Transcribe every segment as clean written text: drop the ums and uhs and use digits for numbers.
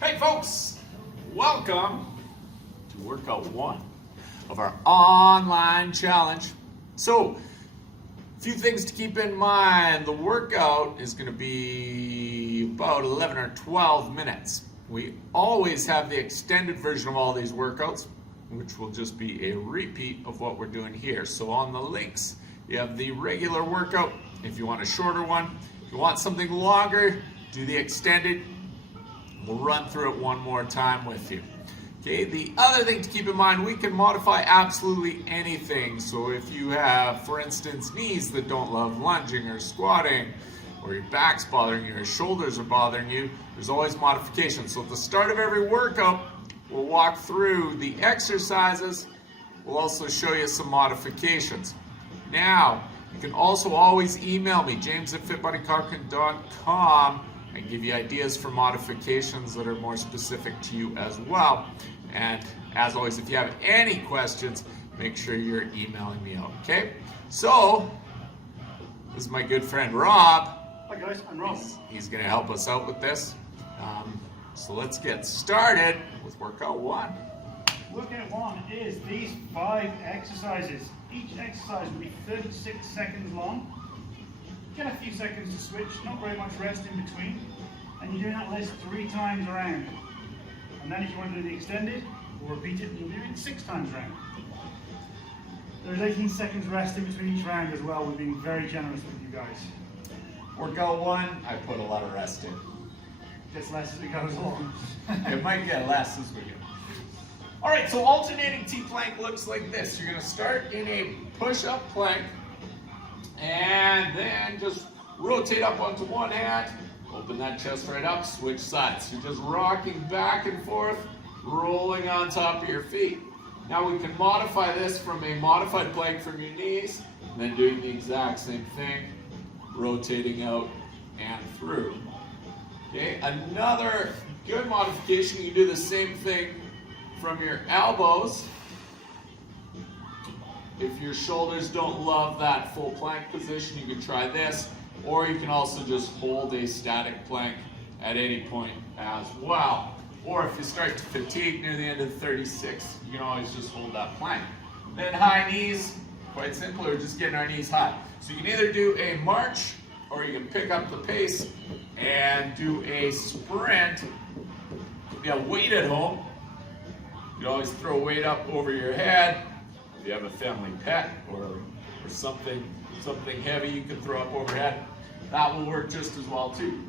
Hey folks, welcome to workout one of our online challenge. So, a few things to keep in mind. The workout is going to be about 11 or 12 minutes. We always have the extended version of all these workouts, which will just be a repeat of what we're doing here. So on the links, you have the regular workout if you want a shorter one. If you want something longer, do the extended. We'll run through it one more time with you. Okay, the other thing to keep in mind, we can modify absolutely anything. So if you have, for instance, knees that don't love lunging or squatting, or your back's bothering you, or your shoulders are bothering you, there's always modifications. So at the start of every workout, we'll walk through the exercises. We'll also show you some modifications. Now, you can also always email me, james@fitbodycochran.com, and give you ideas for modifications that are more specific to you as well. And as always, if you have any questions, make sure you're emailing me out, okay? So, this is my good friend Rob. Hi guys, I'm Rob. He's going to help us out with this. So let's get started with workout one. Workout one is these 5 exercises. Each exercise will be 36 seconds long. Get a few seconds to switch, not very much rest in between. And you're doing that list 3 times around. And then if you want to do the extended, we'll repeat it and you'll do it 6 times around. There's 18 seconds rest in between each round as well. We're being very generous with you guys. Workout one, I put a lot of rest in. Gets less as it goes along. It might get less as we go. All right, so alternating T-plank looks like this. You're gonna start in a push-up plank, and then just rotate up onto one hand, open that chest right up, switch sides. You're just rocking back and forth, rolling on top of your feet. Now we can modify this from a modified plank from your knees, and then doing the exact same thing, rotating out and through. Okay, another good modification, you can do the same thing from your elbows. If your shoulders don't love that full plank position, you can try this, or you can also just hold a static plank at any point as well. Or if you start to fatigue near the end of 36, you can always just hold that plank. Then high knees, quite simple, or just getting our knees high. So you can either do a march, or you can pick up the pace and do a sprint. If you have weight at home, you can always throw weight up over your head. If you have a family pet or something heavy you can throw up overhead, that will work just as well too.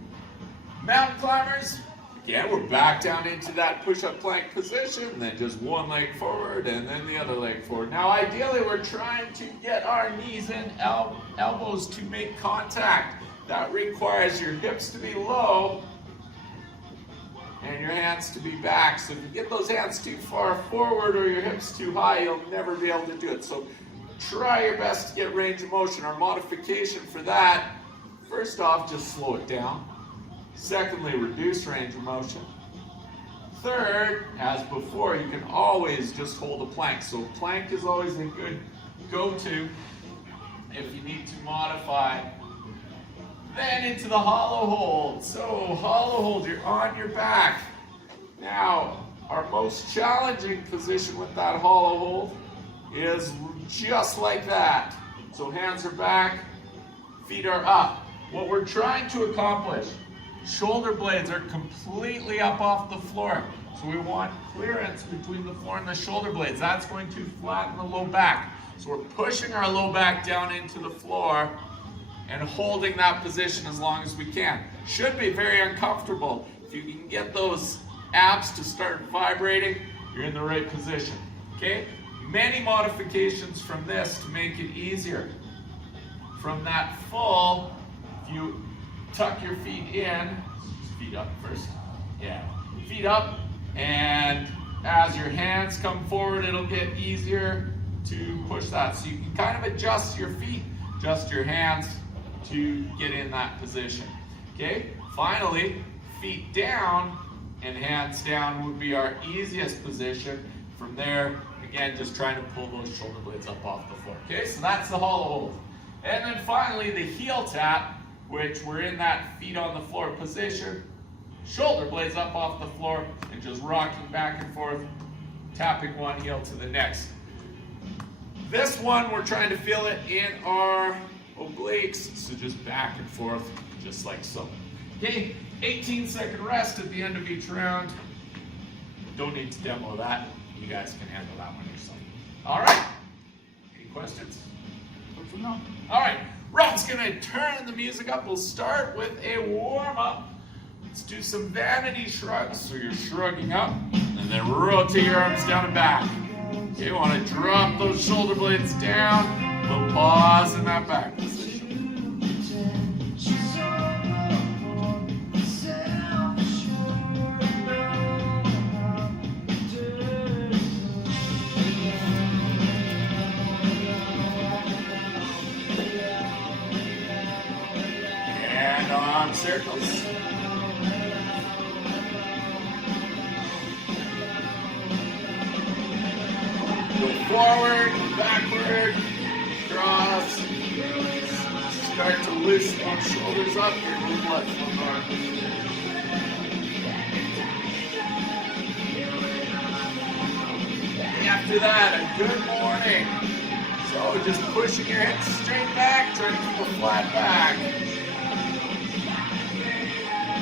Mountain climbers, again, we're back down into that push-up plank position, then just one leg forward and then the other leg forward. Now ideally we're trying to get our knees and elbows to make contact. That requires your hips to be low and your hands to be back. So if you get those hands too far forward or your hips too high, you'll never be able to do it. So try your best to get range of motion. Our modification for that, first off, just slow it down. Secondly, reduce range of motion. Third, as before, you can always just hold a plank. So plank is always a good go-to if you need to modify. Then into the hollow hold. So hollow hold, you're on your back. Now, our most challenging position with that hollow hold is just like that. So hands are back, feet are up. What we're trying to accomplish, shoulder blades are completely up off the floor. So we want clearance between the floor and the shoulder blades. That's going to flatten the low back. So we're pushing our low back down into the floor and holding that position as long as we can. Should be very uncomfortable. If you can get those abs to start vibrating, you're in the right position, okay? Many modifications from this to make it easier. From that full, if you tuck your feet in, feet up first, yeah, feet up, and as your hands come forward, it'll get easier to push that. So you can kind of adjust your feet, adjust your hands, to get in that position. Okay, finally, feet down and hands down would be our easiest position. From there, again, just trying to pull those shoulder blades up off the floor. Okay, so that's the hollow hold. And then finally, the heel tap, which we're in that feet on the floor position. shoulder blades up off the floor and just rocking back and forth, tapping one heel to the next. This one, we're trying to feel it in our obliques, so just back and forth, just like so. Okay, 18-second rest at the end of each round. Don't need to demo that. You guys can handle that one yourself. All right, any questions? No. All right, Rob's gonna turn the music up. We'll start with a warm-up. Let's do some vanity shrugs. So you're shrugging up, and then rotate your arms down and back. You want to drop those shoulder blades down, but pause in that back position. And arm circles. Go forward, backward, cross. Start to loosen those shoulders up here. Move left foot arm. After that, a good morning. So just pushing your hips straight back, trying to keep a flat back.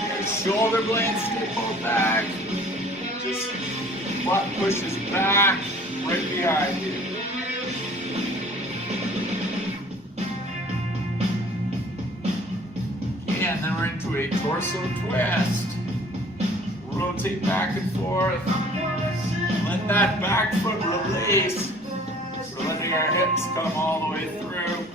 Your shoulder blades stay pulled back. Just butt pushes back. Right behind you. And then we're into a torso twist. Rotate back and forth. Let that back foot release. So letting our hips come all the way through.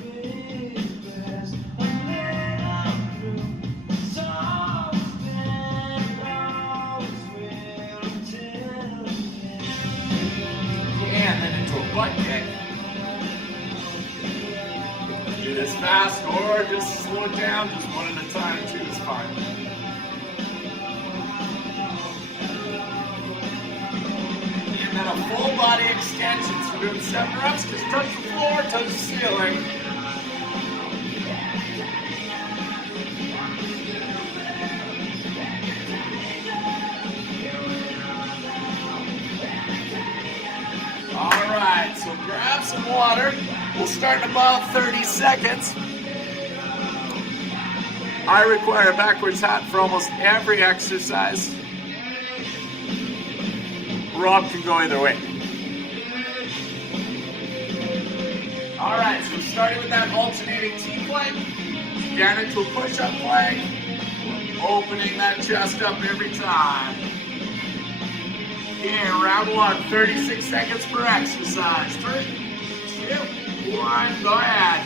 And then into a butt kick. Do this fast or just slow it down, just one at a time, two is fine. And then a full body extension. So we're doing 7 reps, just touch the floor, touch the ceiling. Alright, so grab some water. We'll start in about 30 seconds. I require a backwards hat for almost every exercise. Rob can go either way. Alright, so starting with that alternating T-plank, down into a push-up plank, opening that chest up every time. Okay, round 1, 36 seconds per exercise. 3, 2, 1, go ahead.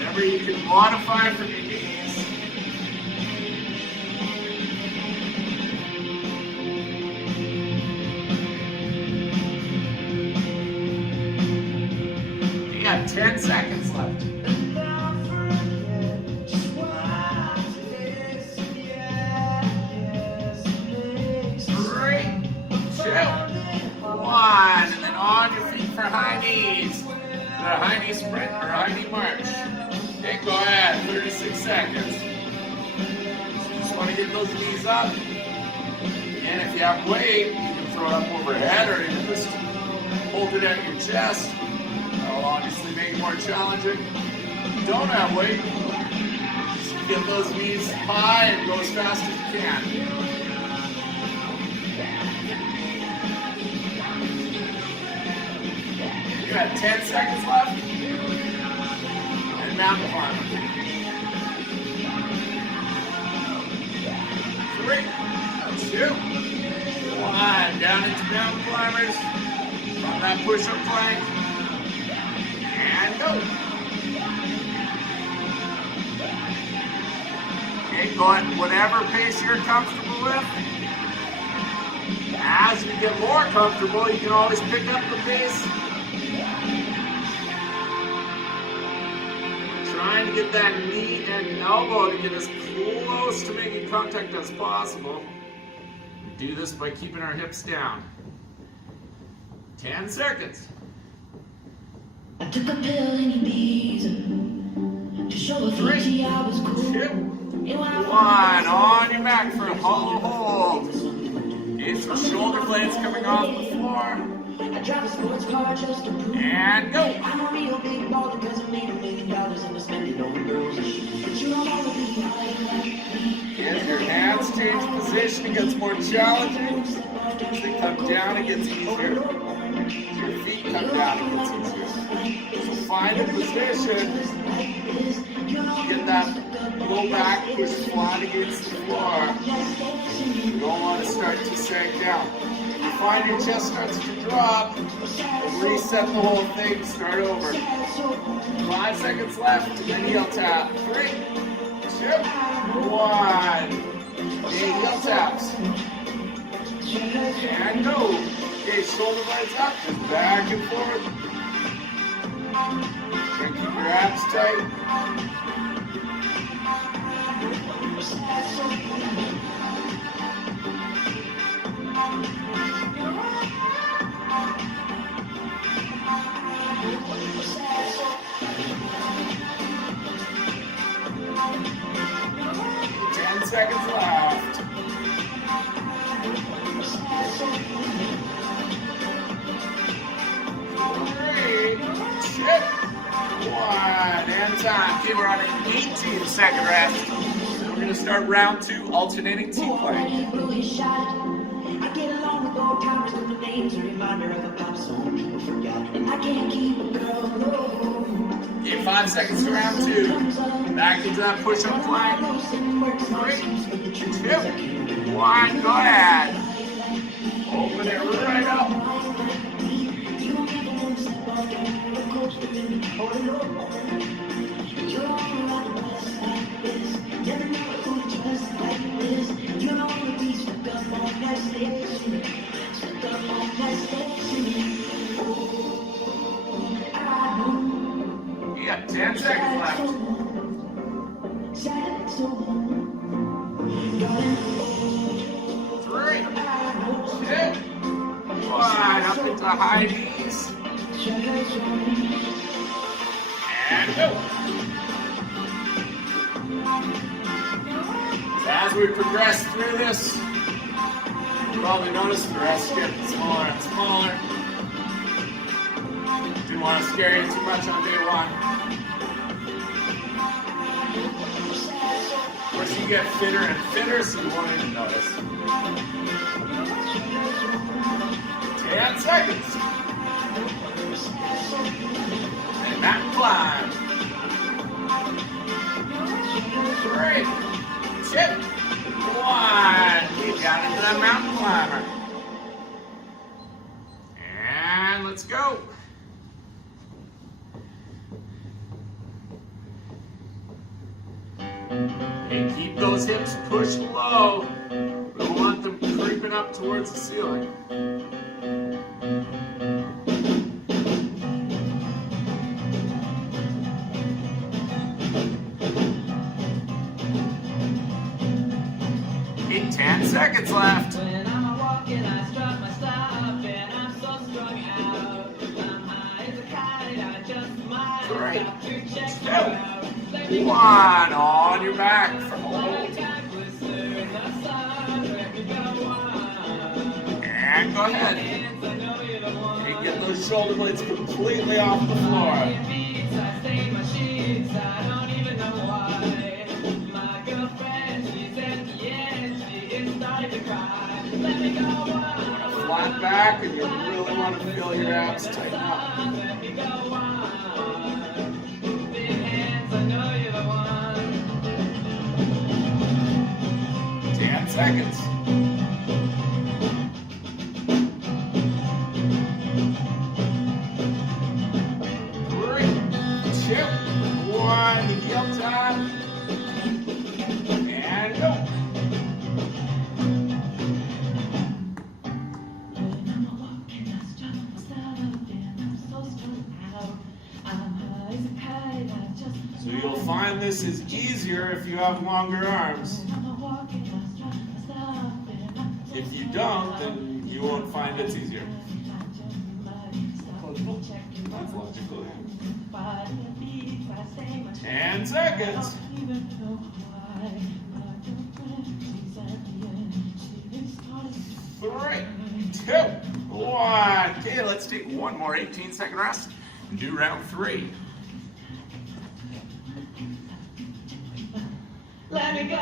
Remember, you can modify from your knees. You got 10 seconds left. 3, 2, 1, and then on your feet for high knees. The high knee sprint or high knee march. Okay, go ahead, 36 seconds. So you just want to get those knees up. And if you have weight, you can throw it up overhead or you can just hold it at your chest. That'll obviously make it more challenging. If you don't have weight, just get those knees high and go as fast as you can. You got 10 seconds left. And mountain climb. 3, 2, 1. Down into mountain climbers. From that push-up plank. And go. Okay, go at whatever pace you're comfortable with. As you get more comfortable, you can always pick up the pace. Trying to get that knee and elbow to get as close to making contact as possible. We do this by keeping our hips down. 10 seconds. took a pill in Ibiza to show a Fiji I was cool. 2, 1. On your back for a hollow hold. Okay, so shoulder blades coming off the floor. I drive a sports car just to prove And go. I'm a real big baller because I made $1 million and I spent it on girls. But you don't wanna be high like me. As your hands change position, it gets more challenging. As they come down, it gets easier. As your feet come down, it gets easier. So find a position. Get that low back push flat against the floor. You don't want to start to sag down. If you find your chest starts to drop, reset the whole thing, start over. 5 seconds left, and then heel tap. 3, 2, 1. Okay, heel taps. And go. Okay, shoulder blades up, just back and forth. And keep your abs tight. Seconds left. 3, 2, 1, and time. Okay, we're on an 18-second rest. So we're going to start round 2, alternating T-plank. I get along with old timers, but my name's a reminder of a pop song people forgot. And I can't keep a girl alone. Okay, 5 seconds to round 2. Back into that push-up plank. 3, 2, 1, go ahead. Open it right up. You got 10 seconds left. 3, 2, 1, up into high knees. And go. So as we progress through this, you probably notice the rest getting smaller and smaller. Didn't want to scare you too much on day 1. Of course, you get fitter and fitter, so you won't even notice. 10 seconds. And mountain climb. 3, 2, 1. Get down into that mountain climber. And let's go. And keep those hips pushed low. We don't want them creeping up towards the ceiling. Okay, 10 seconds left. When I'm walking, I strut my stuff, and I'm so strung out. I'm high as a kite, I just might stop to check you out. Let me 1, on your back for hold. like I blister in the sun. Let me go on. And go ahead. Hands, I know you're the one. And get those shoulder blades completely off the floor. It beats, I stain my sheets, I don't even know why. My girlfriend, she's at the end, she is starting to cry. Let me go on. Flat back, and you really want to feel your abs tighten up. Let me go on. Big hands, I know you're the one. 10 seconds. 3, 2, 1, heel tap. And go. So you'll find this is easier if you have longer arms. If you don't, then you won't find it's easier. That's logically. But in the beats I say my 10 seconds. even know why. My girlfriend, she's at the end. She is starting 3, 2, 1. Okay, let's take one more 18-second rest and do round 3. Let me go on.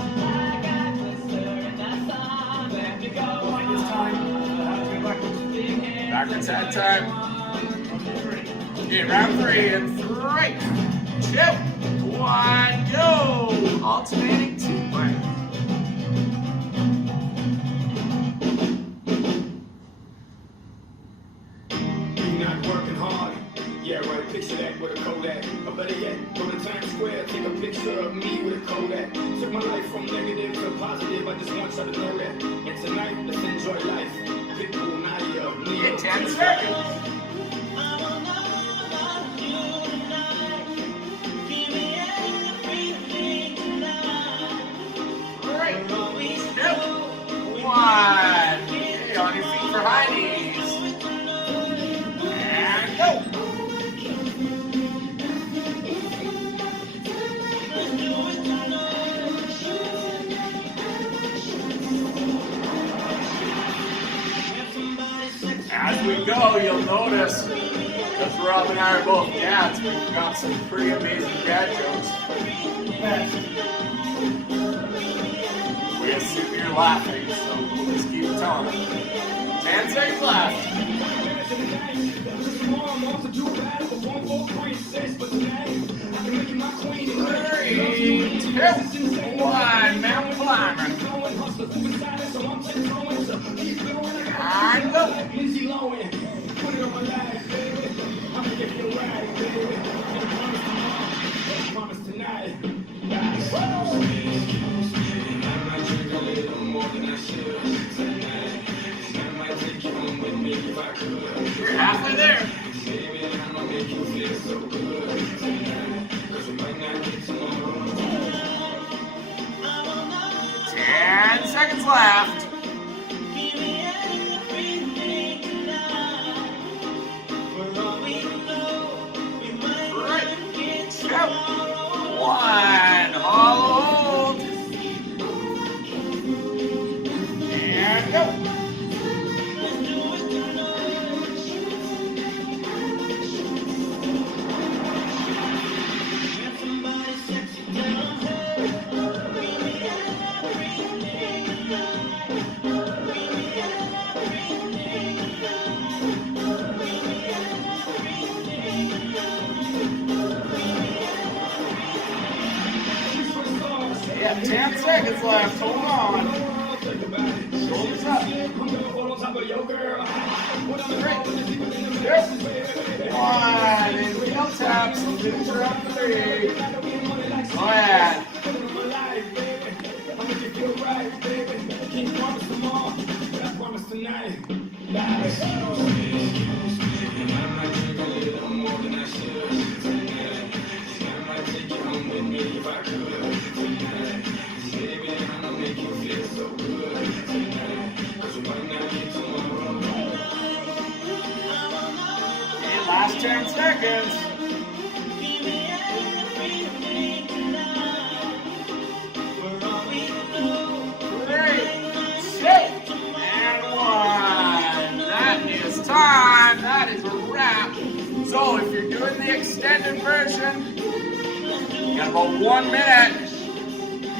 I got blister in that song. Let me go Like this on. time, how to go backwards. Big hands Backwards head time. Three. Okay, round 3 in 3, 2, 1, go! Alternating T-plank. You not working hard. Yeah, right, picture that with a Kodak. Or better yet, go to Times Square, take a picture of me with a Kodak. Took my life from negative to positive, I just want y'all to know that. And tonight, let's enjoy life. Pitbull, Nadia, Neo. Yeah, 10 seconds. Three, 2, 1. Okay, on your feet for high knees. And go! As we go, you'll notice, because Rob and I are both dads, we've got some pretty amazing dad jokes. We assume you're laughing, so we'll just keep telling them. 10 seconds left. 3, 2, 1, mountain climber. And go. You're halfway there. Ten seconds left. 3, 2, 1. Hold. And go. Yeah, 10 seconds left. Hold on. Shoulders up. 3, 2, 1. Inhale, taps. Finish round 3. Go ahead. Okay, last 10 seconds. 3, 2, and 1. That is time. That is a wrap. So if you're doing the extended version, you got about 1 minute.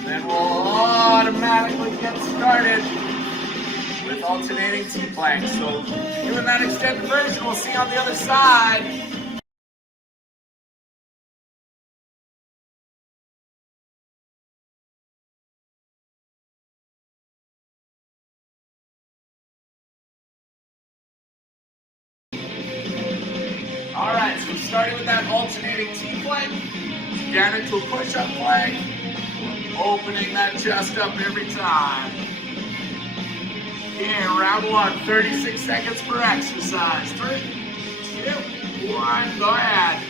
Then we'll automatically get started with alternating T-planks. So doing that extended version, we'll see you on the other side. Alright, so starting with that alternating T-plank, down into a push-up plank, opening that chest up every time. Okay, round 1, 36 seconds per exercise. 3, 2, 1, go ahead.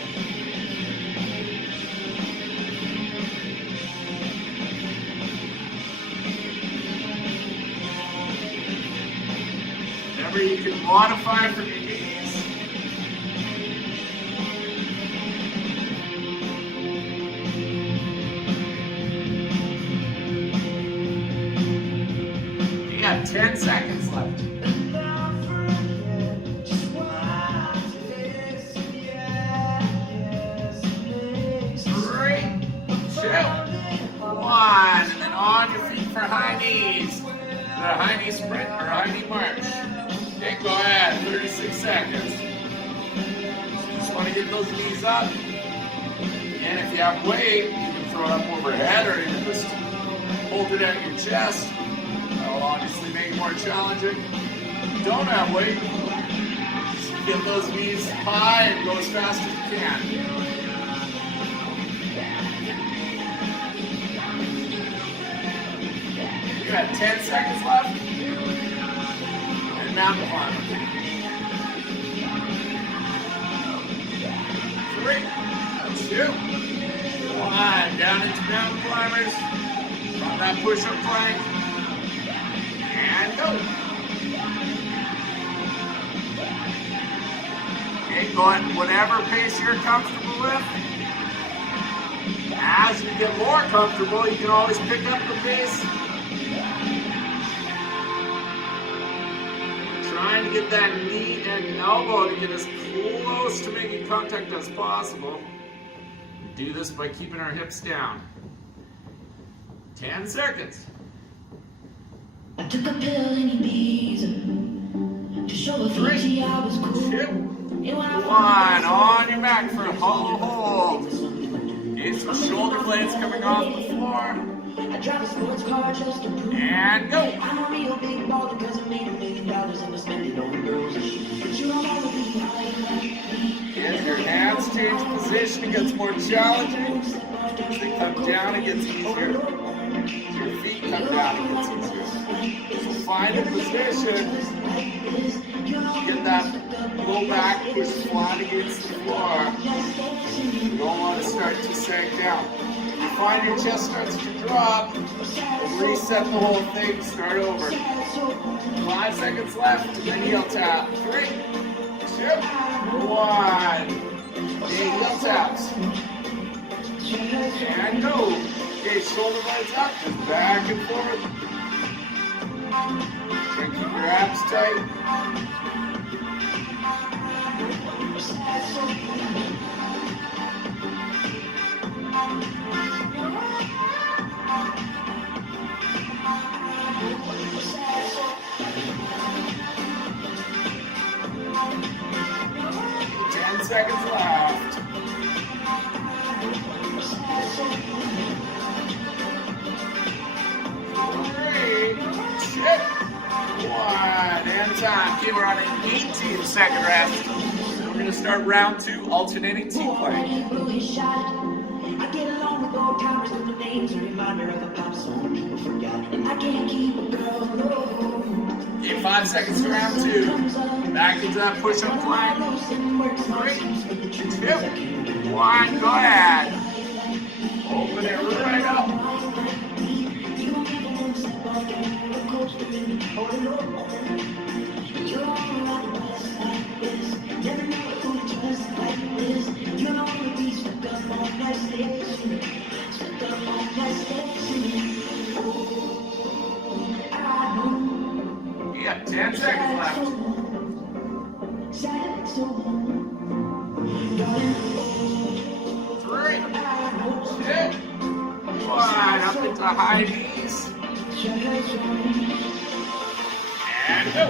Remember, you can modify from your knees. 10 seconds left. 3, 2, 1, and then on your feet for high knees. The high knee sprint or high knee march. Okay, go ahead, 36 seconds. Just want to get those knees up. And if you have weight, you can throw it up overhead or you can just hold it at your chest. That'll obviously make it more challenging. If you don't have weight, just get those knees high and go as fast as you can. You got 10 seconds left. And mountain climber. 3, 2, 1. Down into mountain climbers. From that push-up plank. And go. Okay, go at whatever pace you're comfortable with. As you get more comfortable, you can always pick up the pace. Trying to get that knee and elbow to get as close to making contact as possible. We do this by keeping our hips down. 10 seconds. I took a pill in Ibiza to show a 3, 2, 1. On your back for a hollow hold. Okay, so shoulder blades coming off the floor. I drive a sports car just to prove And go. I'm a real big baller because I made $1 million and I spent it on girls. But you don't wanna be high like me. As your hands change position, it gets more challenging. As they come down, it gets easier. As your feet come down, it gets easier. So find a position. Get that low back push flat against the floor. You don't want to start to sink down. If you find your chest starts to drop, reset the whole thing, start over. 5 seconds left, and then heel tap. 3, 2, 1. Okay, heel taps. And go. Okay, shoulder blades up, just back and forth. Try and keep your abs tight. Seconds left. 3, 2, 1. And time. Okay, we're on an 18-second rest. Then we're going to start round 2, alternating T-plank. I get along with old timers, but my name's a reminder of a pop song people forgot. And I can't keep a girl, no. Okay, 5 seconds to round 2. Back into that push-up plank. 3, 2, 1. Go ahead. Open it right up. You got 10 seconds left. 3, 2, 1. Up into high knees. And go.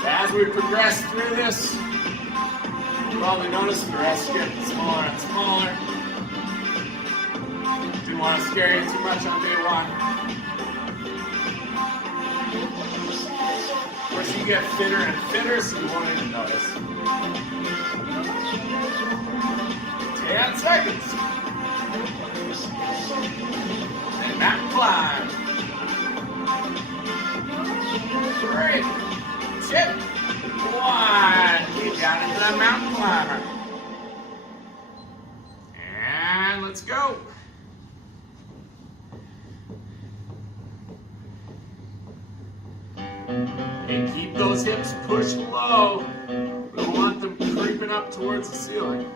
So as we progress through this, you probably notice the rest getting smaller and smaller. Didn't want to scare you too much on day 1. Of course, you get fitter and fitter, so you won't even notice. 10 seconds. And mountain climb. 3, 2, 1. Get down into that mountain climber. And let's go. And keep those hips pushed low. We don't want them creeping up towards the ceiling.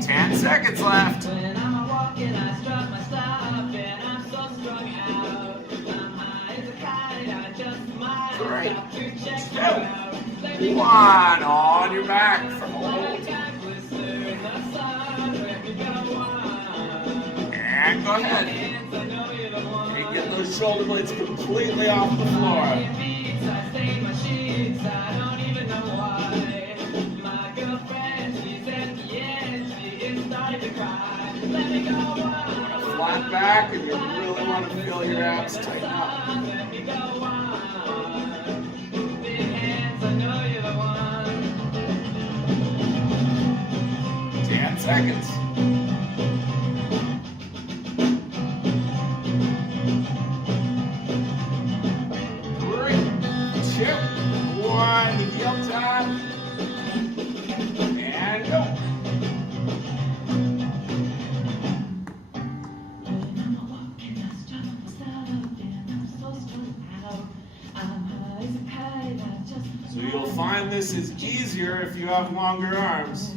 10 seconds left. When I'm walking, I strut my stuff, and I'm so strung out. I'm high as a kite, I just might stop to check you out. Let me 1. go On your back for like hold. I blister in the sun. Let me go on. And go ahead. Hands, I know you're the one. And get those shoulder blades completely off the floor. Beats, I stain my sheets, I don't even know why. My girlfriend, she's at the end, she is starting to cry. Let me go on. Flat back, and you really want to feel your abs tighten up. Let me go on. Big hands, I know you're the one. 10 seconds. 3, 2, 1. Heel tap. And go. So you'll find this is easier if you have longer arms.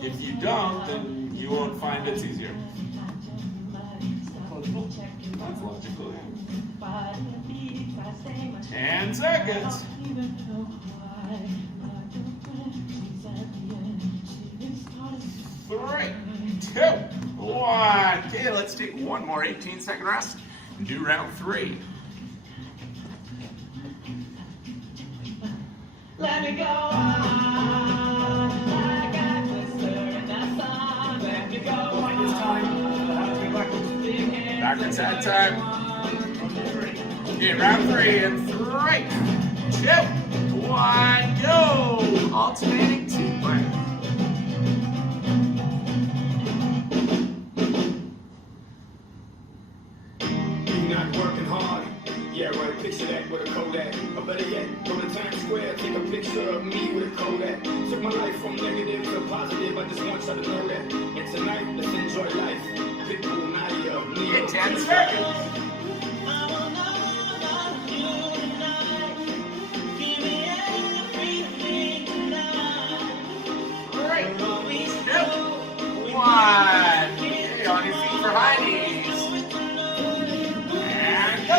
If you don't, then you won't find it's easier. That's logical. 10 seconds. 3, 2, 1. Okay, let's take one more 18-second rest and do round 3. Let me go on. Like I blister in the sun. Let me go Like this on. time, have to go backwards. Big hands, Backwards that time. Okay, round 3 in 3, 2, 1, go! Alternating 2 planks. You not working hard. Yeah, right, picture that with a Kodak. Or better yet, go to Times Square, take a picture of me with a Kodak. Took my life from negative to positive, I just want y'all to know that. And tonight, let's enjoy life. Pitbull, Nadia, me. Get 10 seconds. 3, 2, 1. Okay, on your feet for high knees. And go!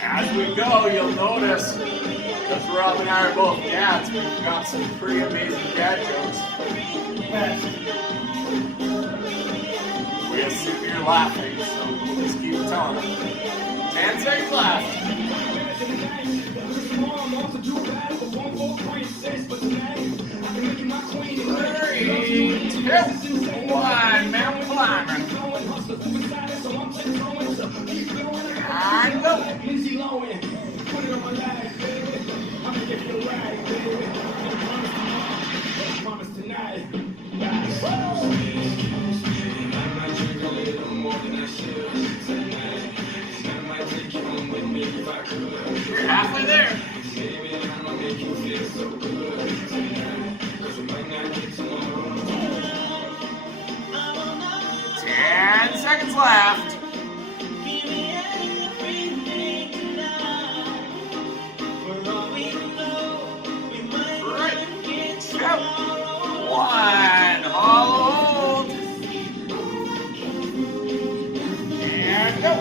As we go, you'll notice, because Rob and I are both dads, we've got some pretty amazing dad jokes. We assume you're laughing, so we'll just keep telling them. 10 seconds left. 3, 2, 1, mountain climber. And go. Lindsay Lohan, put it on my life, baby. I'ma give you a ride, baby. I promise tonight. I might drink a little more than I should tonight. I might take you home with me if I could. You're halfway there. Baby, I'ma make you feel so good tonight. 'Cause it might not get tomorrow. 10 seconds left. 3, 2, 1. Hold. And go.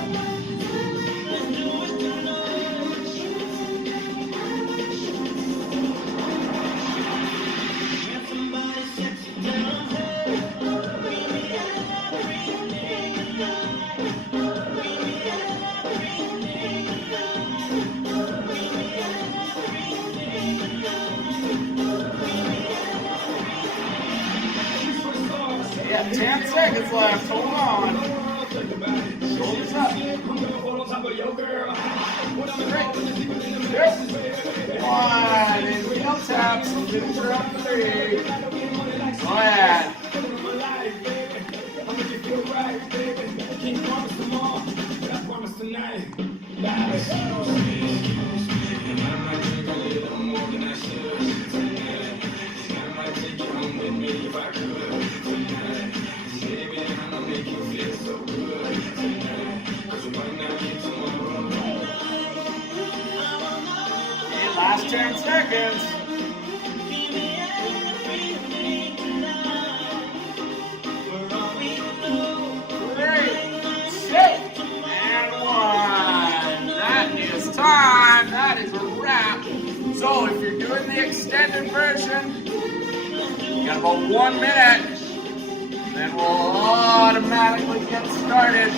Yeah, 10 seconds left. Hold on. Shoulders up. 3, 2, 1. And heel taps. Finish her up 3. Go ahead. If I could tonight, baby. last 10 seconds. Time. That is a wrap. So if you're doing the extended version, you got about 1 minute. Then we'll automatically get started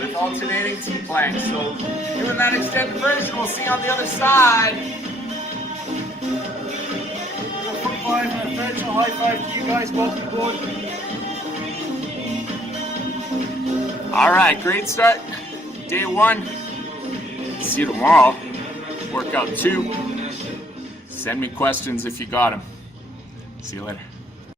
with alternating T-planks. So doing that extended version, we'll see you on the other side. Front five and a virtual high five to you guys. Welcome aboard. All right, great start. Day 1. See you tomorrow. Workout 2. Send me questions if you got them. See you later.